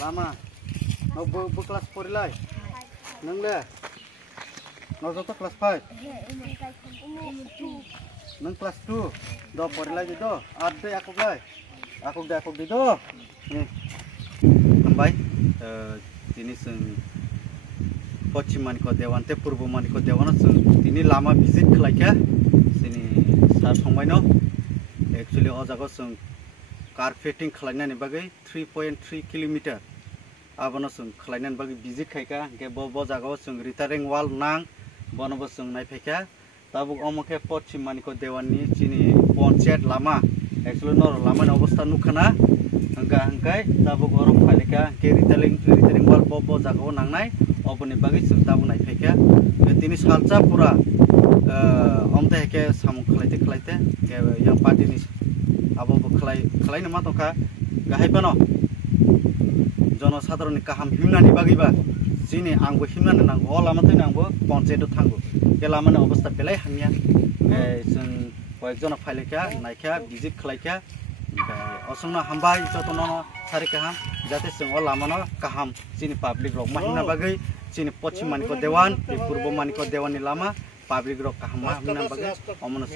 Lama. No bu kelas 4 lai. Nang le. No jota kelas 5. Nang kelas 2. Do 4 lai do. Ade aku lai. Aku di do. Ni. Ambai. Tini sing Pochim Maniko Dewan te Purbo Maniko Dewan tini lama visit khlaika sini sar songbai no actually o jago sung carpeting khlaina ni bagai 3.3 km abono sung khlaina ni bagai visit khaika ke bo jago sung retaining wall nang bono bo sung nai phaika tabu omoke Pochim Maniko Dewan ni chini panchayat lama actually no lama ni obostha nukhana hangkai tabu goro phalika ke retaining wall bo jago nangnai अपने बागी चिंता बनाई फेंका तीन सालचा पूरा अमते के सामु खलाइते के yang पार्टी नि अब खलाई नमा तो का गाहाय बनो जनसाधारण काहाम हिमनानि बागैबा सिनि आंबो हिमनानि नांगो अ लामाते नांगो पन्चायत थांगो के लामानि अवस्था बेलाय हांनिया जों कयजन फाइलेका नायका विजिट खलाइका असंना हामबाय जतन सारि काहाम जाते जों अ लामानो काहाम सिनि पब्लिक रक माहिना बागै Sini Pochim Maniko Dewan, di Purbo Maniko Dewan ni lama, pabrik rok kahama, minang bagai, omonus